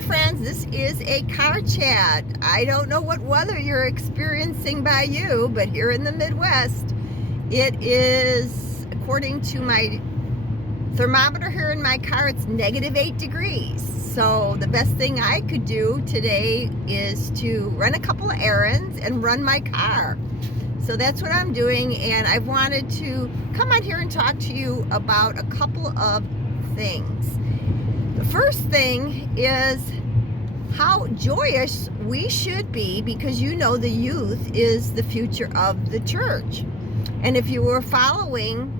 my friends, this is a car chat. I don't know what weather you're experiencing by you, but here in the Midwest, it is, according to my thermometer here in my car, it's -8 degrees. So the best thing I could do today is to run a couple of errands and run my car. So that's what I'm doing, and I wanted to come on here and talk to you about a couple of things. The first thing is how joyous we should be, because you know the youth is the future of the church. And if you were following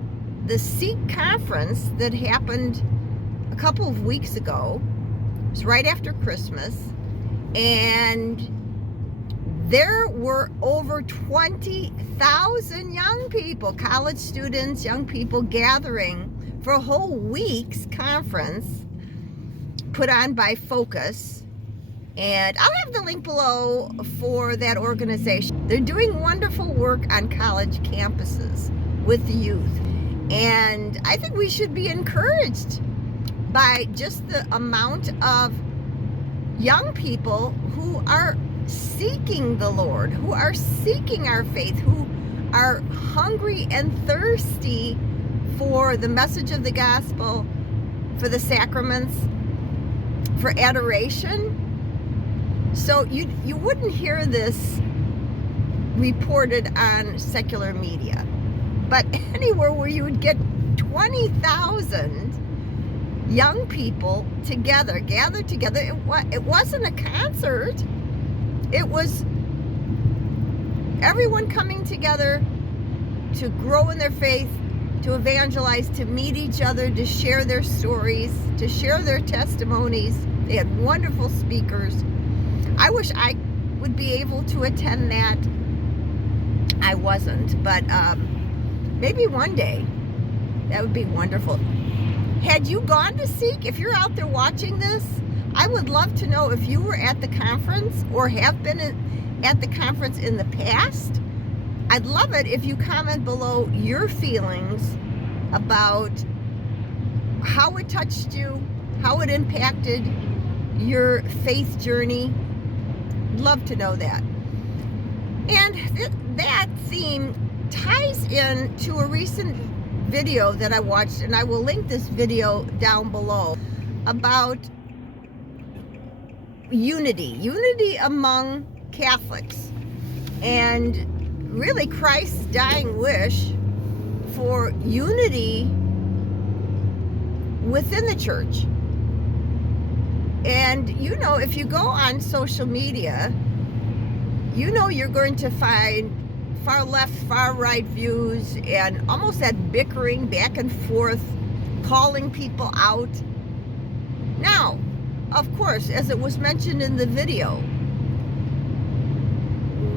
the Seek conference that happened a couple of weeks ago, it was right after Christmas, and there were over 20,000 young people, college students, young people gathering for a whole week's conference put on by Focus. And I'll have the link below for that organization. They're doing wonderful work on college campuses with the youth. And I think we should be encouraged by just the amount of young people who are seeking the Lord, who are seeking our faith, who are hungry and thirsty for the message of the gospel, for the sacraments, for adoration. So you wouldn't hear this reported on secular media, but anywhere where you would get 20,000 young people together, gathered together. It wasn't a concert. It was everyone coming together to grow in their faith, to evangelize, to meet each other, to share their stories, to share their testimonies. They had wonderful speakers. I wish I would be able to attend that. I wasn't, but maybe one day. That would be wonderful. Had you gone to Seek? If you're out there watching this, I would love to know if you were at the conference or have been at the conference in the past. I'd love it if you comment below your feelings about how it touched you, how it impacted your faith journey. Love to know that. And that theme ties in to a recent video that I watched, and I will link this video down below, about unity among Catholics, and really Christ's dying wish for unity within the church. And you know, if you go on social media, you know you're going to find far left, far right views, and almost that bickering back and forth, calling people out. Now, of course, as it was mentioned in the video,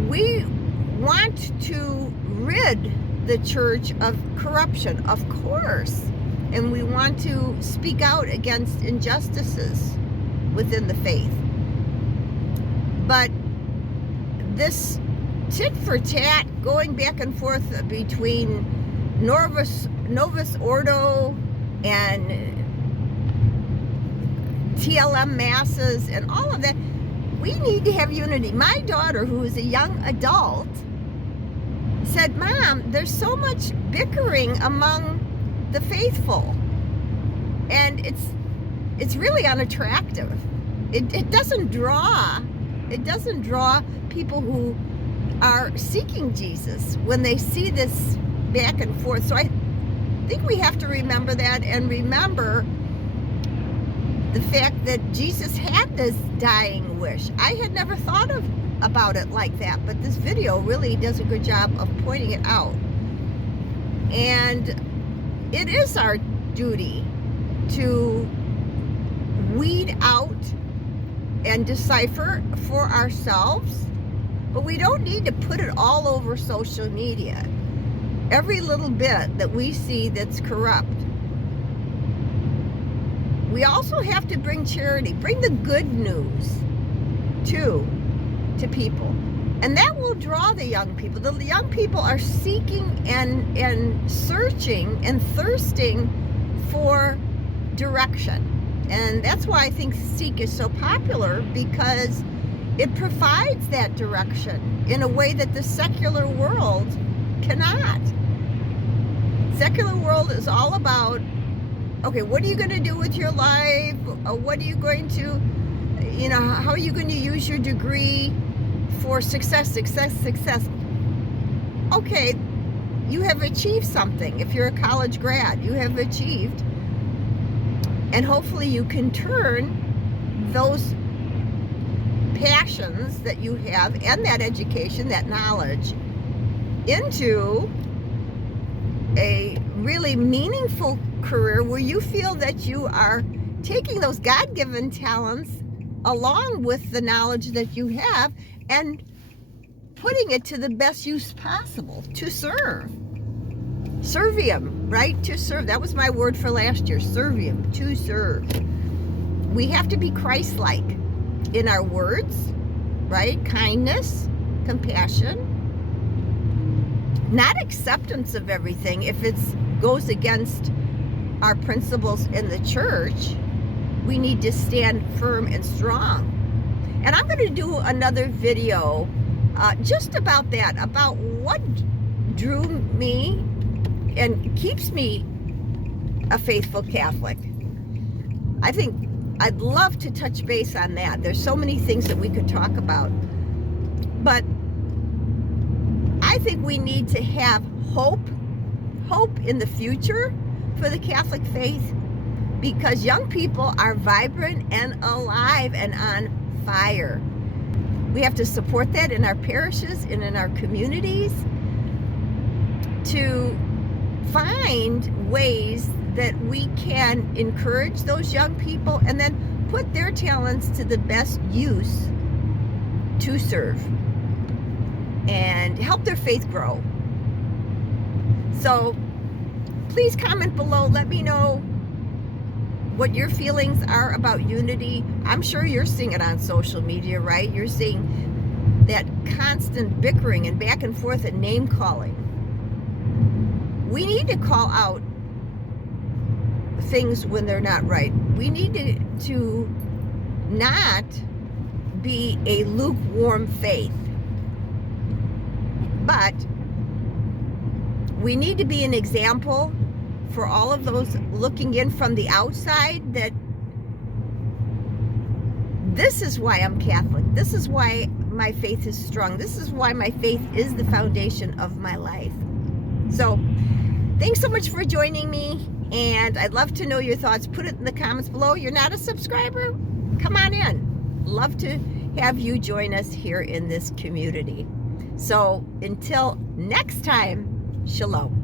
we want to rid the church of corruption, of course, and we want to speak out against injustices within the faith. But this tit for tat, going back and forth between Novus Ordo and TLM masses and all of that, we need to have unity. My daughter, who is a young adult, said, "Mom, there's so much bickering among the faithful, and it's really unattractive. It doesn't draw people who are seeking Jesus when they see this back and forth." So I think we have to remember that, and remember the fact that Jesus had this dying wish. I had never thought about it like that, but this video really does a good job of pointing it out. And it is our duty to weed out and decipher for ourselves, but we don't need to put it all over social media. Every little bit that we see that's corrupt. We also have to bring charity, bring the good news to people. And that will draw the young people. The young people are seeking and searching and thirsting for direction. And that's why I think Seek is so popular, because it provides that direction in a way that the secular world cannot. Secular world is all about, okay, what are you going to do with your life? What are you going to, how are you going to use your degree for success? Okay, you have achieved something. If you're a college grad, you have achieved. And hopefully you can turn those passions that you have and that education, that knowledge, into a really meaningful career where you feel that you are taking those God-given talents along with the knowledge that you have and putting it to the best use possible to serve. Servium, right? To serve. That was my word for last year. Servium, to serve. We have to be Christ-like in our words, right? Kindness, compassion, not acceptance of everything. If it goes against our principles in the church, we need to stand firm and strong. And I'm going to do another video just about that, about what drew me and keeps me a faithful Catholic. I think I'd love to touch base on that. There's so many things that we could talk about. But I think we need to have hope in the future for the Catholic faith, because young people are vibrant and alive and on fire. We have to support that in our parishes and in our communities to find ways that we can encourage those young people and then put their talents to the best use to serve and help their faith grow. So please comment below. Let me know what your feelings are about unity. I'm sure you're seeing it on social media, right? You're seeing that constant bickering and back and forth and name calling. We need to call out things when they're not right. We need to not be a lukewarm faith, but we need to be an example for all of those looking in from the outside, that this is why I'm Catholic. This is why my faith is strong. This is why my faith is the foundation of my life. So thanks so much for joining me, and I'd love to know your thoughts. Put it in the comments below. You're not a subscriber? Come on in. Love to have you join us here in this community. So until next time, shalom.